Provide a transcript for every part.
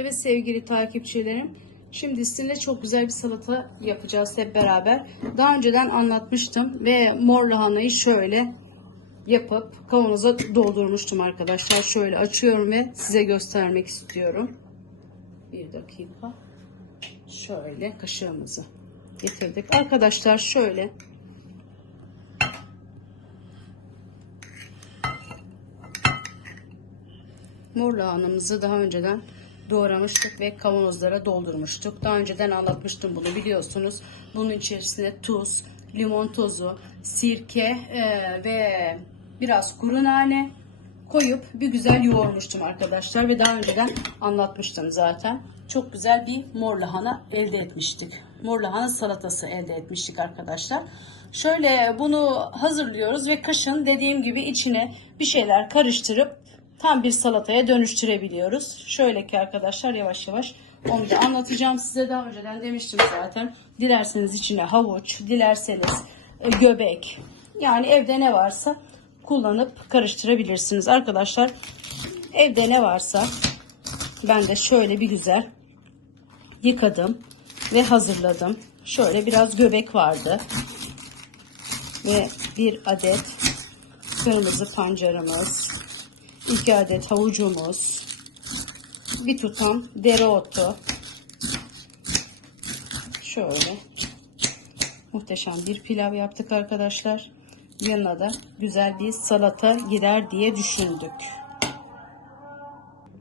Evet sevgili takipçilerim. Şimdi sizinle çok güzel bir salata yapacağız hep beraber. Daha önceden anlatmıştım ve mor lahanayı şöyle yapıp kavanoza doldurmuştum arkadaşlar. Şöyle açıyorum ve size göstermek istiyorum. Bir dakika. Şöyle kaşığımızı getirdik. Arkadaşlar şöyle mor lahanamızı daha önceden doğramıştık ve kavanozlara doldurmuştuk. Daha önceden anlatmıştım bunu biliyorsunuz. Bunun içerisine tuz, limon tozu, sirke e, ve biraz kuru nane koyup bir güzel yoğurmuştum arkadaşlar ve daha önceden anlatmıştım zaten. Çok güzel bir mor lahana elde etmiştik. Mor lahana salatası elde etmiştik arkadaşlar. Şöyle bunu hazırlıyoruz ve kışın dediğim gibi içine bir şeyler karıştırıp tam bir salataya dönüştürebiliyoruz. Şöyle ki arkadaşlar yavaş yavaş onu da anlatacağım size daha önceden demiştim zaten. Dilerseniz içine havuç, dilerseniz e, göbek yani evde ne varsa kullanıp karıştırabilirsiniz. Arkadaşlar evde ne varsa ben de şöyle bir güzel yıkadım ve hazırladım. Şöyle biraz göbek vardı. Ve bir adet kırmızı pancarımız, iki adet havucumuz, bir tutam dereotu. Şöyle muhteşem bir pilav yaptık arkadaşlar. Yanına da güzel bir salata gider diye düşündük.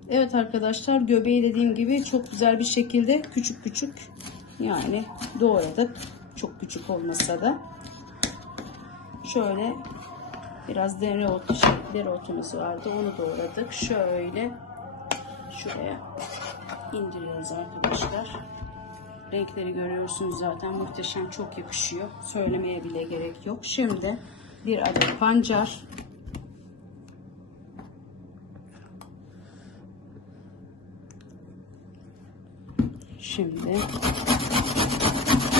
Evet arkadaşlar göbeği dediğim gibi çok güzel bir şekilde küçük küçük yani doğradık. Çok küçük olmasa da. Şöyle biraz dereotu, şey, dereotumuz vardı. Onu doğradık. Şöyle şuraya indiriyoruz arkadaşlar. Renkleri görüyorsunuz zaten muhteşem çok yakışıyor. Söylemeye bile gerek yok. Şimdi bir adet pancar Şimdi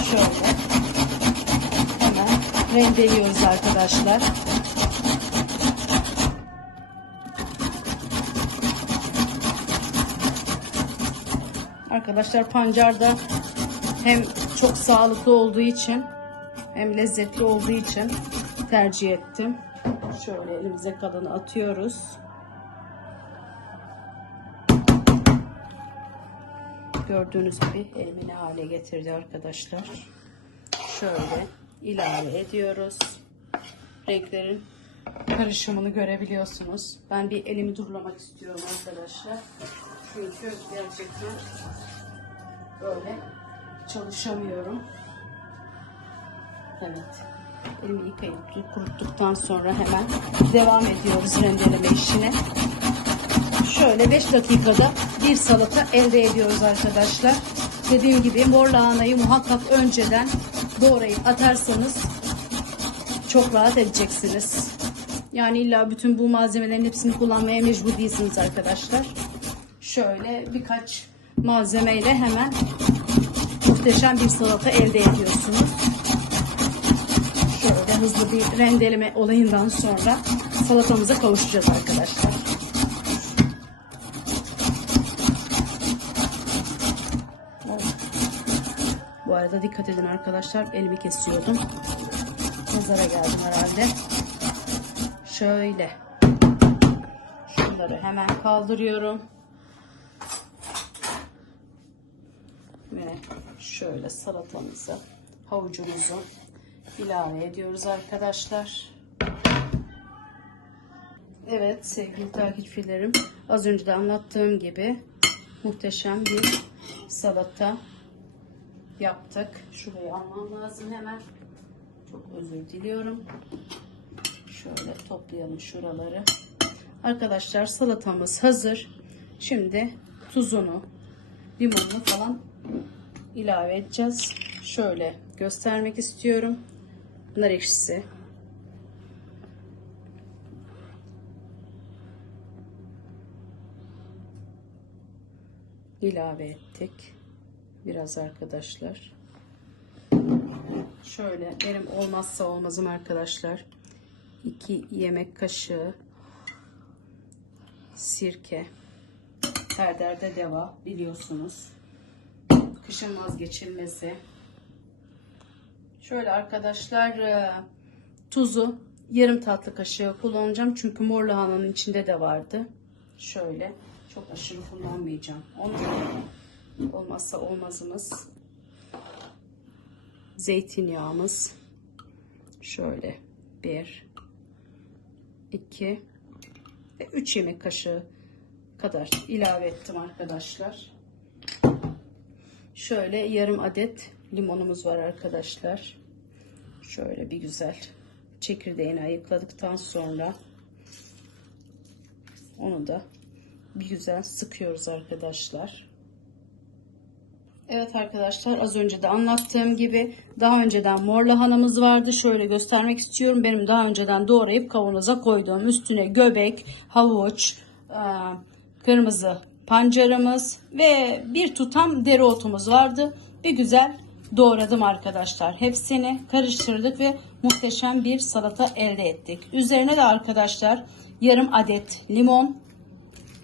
şöyle hemen rendeliyoruz arkadaşlar. Arkadaşlar pancar da hem çok sağlıklı olduğu için hem lezzetli olduğu için tercih ettim. Şöyle elimize kalanı atıyoruz. Gördüğünüz gibi elimi hale getirdi arkadaşlar. Şöyle ilave ediyoruz. Renklerin karışımını görebiliyorsunuz. Ben bir elimi durulamak istiyorum arkadaşlar. Çünkü gerçekten böyle çalışamıyorum. Evet. Elimi yıkayıp kuruttuktan sonra hemen devam ediyoruz rendeleme işine. Şöyle 5 dakikada bir salata elde ediyoruz arkadaşlar. Dediğim gibi mor lahanayı muhakkak önceden doğrayıp atarsanız çok rahat edeceksiniz. Yani illa bütün bu malzemelerin hepsini kullanmaya mecbur değilsiniz arkadaşlar. Şöyle birkaç malzemeyle hemen muhteşem bir salata elde ediyorsunuz. Şöyle hızlı bir rendeleme olayından sonra salatamıza kavuşacağız arkadaşlar. Bu arada dikkat edin arkadaşlar. Elimi kesiyordum. Nazara geldim herhalde. Şöyle. Şunları hemen kaldırıyorum. Ve şöyle salatamızı, havucumuzu ilave ediyoruz arkadaşlar. Evet sevgili takipçilerim az önce de anlattığım gibi muhteşem bir salata yaptık. Şurayı almam lazım hemen. Çok özür diliyorum. Şöyle toplayalım şuraları. Arkadaşlar salatamız hazır. Şimdi tuzunu, limonunu falan ilave edeceğiz. Şöyle göstermek istiyorum. Nar ekşisi. ilave ettik. Biraz arkadaşlar. Şöyle benim olmazsa olmazım arkadaşlar. 2 yemek kaşığı sirke Her derde deva biliyorsunuz. Kışın vazgeçilmezi. Şöyle arkadaşlar e, tuzu yarım tatlı kaşığı kullanacağım. Çünkü mor lahananın içinde de vardı. Şöyle çok aşırı kullanmayacağım. Onu olmazsa olmazımız zeytinyağımız şöyle bir iki ve üç yemek kaşığı kadar ilave ettim arkadaşlar. Şöyle yarım adet limonumuz var arkadaşlar. Şöyle bir güzel çekirdeğini ayıkladıktan sonra onu da bir güzel sıkıyoruz arkadaşlar. Evet arkadaşlar az önce de anlattığım gibi daha önceden mor lahanamız vardı. Şöyle göstermek istiyorum. Benim daha önceden doğrayıp kavanoza koyduğum üstüne göbek, havuç, kırmızı pancarımız ve bir tutam dereotumuz vardı. Bir güzel doğradım arkadaşlar. Hepsini karıştırdık ve muhteşem bir salata elde ettik. Üzerine de arkadaşlar yarım adet limon,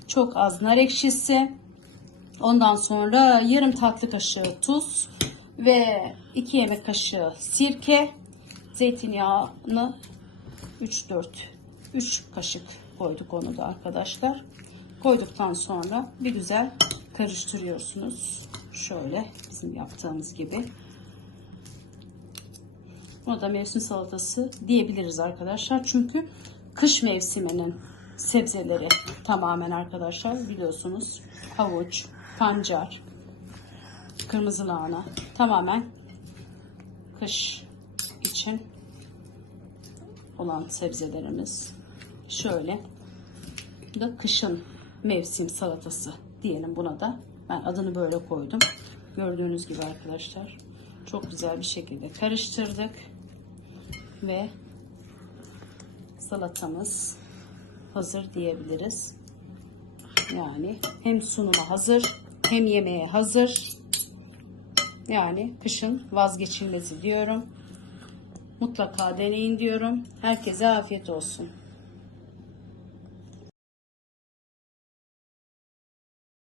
çok az nar ekşisi, ondan sonra yarım tatlı kaşığı tuz ve 2 yemek kaşığı sirke, zeytinyağını 3-4 3 kaşık koyduk onu da arkadaşlar. Koyduktan sonra bir güzel karıştırıyorsunuz. Şöyle bizim yaptığımız gibi. Buna da mevsim salatası diyebiliriz arkadaşlar. Çünkü kış mevsiminin sebzeleri tamamen arkadaşlar biliyorsunuz. Havuç, pancar, kırmızı lahana tamamen kış için olan sebzelerimiz. Şöyle da kışın mevsim salatası diyelim buna da. Ben adını böyle koydum. Gördüğünüz gibi arkadaşlar çok güzel bir şekilde karıştırdık ve salatamız hazır diyebiliriz. Yani hem sunuma hazır hem yemeğe hazır. Yani kışın vazgeçilmezi diyorum. Mutlaka deneyin diyorum. Herkese afiyet olsun.